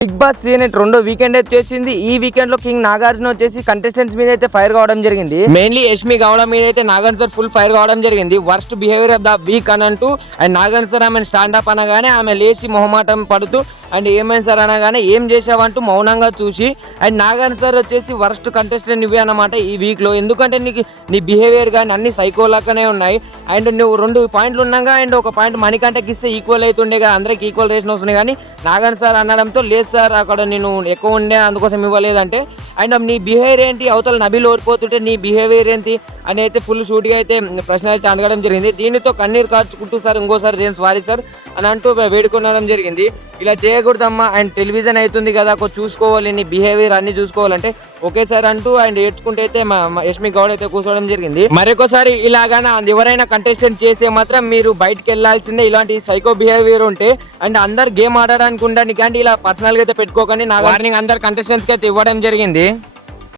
Big boss season రెండో weekend అయితే వచ్చేసింది. ఈ వీకెండ్ లో కింగ్ నాగార్జున వచ్చేసి కంటెస్టెంట్స్ మీద అయితే ఫైర్ కావడం జరిగింది. మెయిన్లీ యష్మి గౌడ మీద అయితే నాగార్జున సార్ ఫుల్ ఫైర్ కావడం జరిగింది. Worst behaviour of the week అని అంటూ అండ్ నాగార్జున సార్ ఆమె స్టాండప్ అనగానే ఆమె లేచి మొహమాటం పడుతూ అండ్ ఏమైనా సార్ అనగానే ఏం చేసావంటూ మౌనంగా చూసి అండ్ నాగార్జున సార్ వచ్చేసి వర్స్ట్ కంటెస్టెంట్ ఇవే అన్నమాట ఈ వీక్ లో. ఎందుకంటే నీకు నీ బిహేవియర్ కానీ అన్ని సైకోలాగానే ఉన్నాయి. అండ్ నువ్వు 2 పాయింట్లు ఉన్నాగా అండ్ ఒక పాయింట్ మణికంటకి ఇస్తే ఈక్వల్ అవుతుండే కదా, అందరికి ఈక్వల్ రేషన్ వస్తుంది. కానీ నాగార్జున సార్ అనడంతో లేదు సార్ అక్కడ నేను ఎక్కువ ఉండే అందుకోసం ఇవ్వలేదంటే అండ్ నీ బిహేవియర్ ఏంటి, అవతల నబీలు ఓడిపోతుంటే నీ బిహేవియర్ ఏంటి అని అయితే ఫుల్ షూట్గా అయితే ప్రశ్న అయితే అడగడం జరిగింది. దీనితో కన్నీరు కార్చుకుంటూ సార్ ఇంకోసారి చేయను సారీ సార్ అని అంటూ వేడుకొనడం జరిగింది. ఇలా చేయకూడదమ్మా అండ్ టెలివిజన్ అవుతుంది కదా కొంచెం చూసుకోవాలి, నీ బిహేవియర్ అన్ని చూసుకోవాలంటే ఓకే సార్ అంటూ అండ్ ఏడ్చుకుంటే అయితే యష్మి గౌడ్ అయితే కూర్చోవడం జరిగింది. మరొకసారి ఇలాగానే ఎవరైనా కంటెస్టెంట్ చేసే మాత్రం మీరు బయటకు వెళ్లాల్సిందే. ఇలాంటి సైకో బిహేవియర్ ఉంటే అండ్ అందరు గేమ్ ఆడడానికి ఉండడానికి అంటే ఇలా పర్సనల్ గా అయితే పెట్టుకోకండి. నా వార్నింగ్ అందరు కంటెస్టెంట్స్ కి అయితే ఇవ్వడం జరిగింది.